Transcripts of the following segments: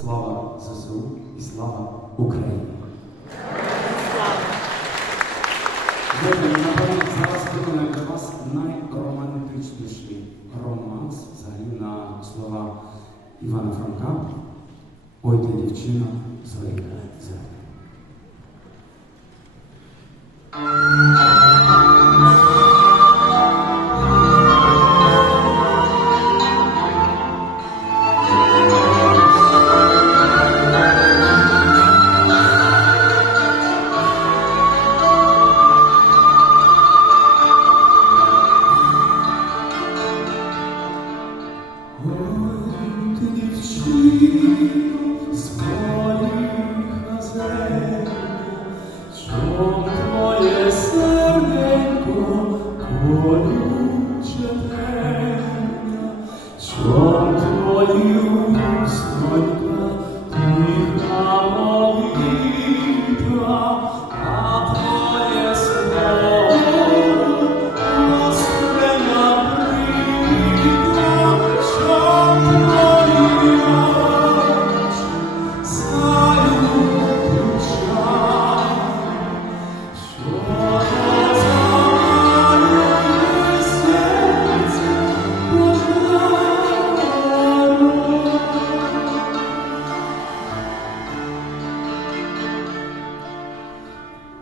Слава ЗСУ і слава Україні! Дякую, напевно, зараз виконує для вас найромантичніший романс взагалі на слова Івана Франка. Ой, ти дівчина, злика. Glória.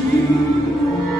ti.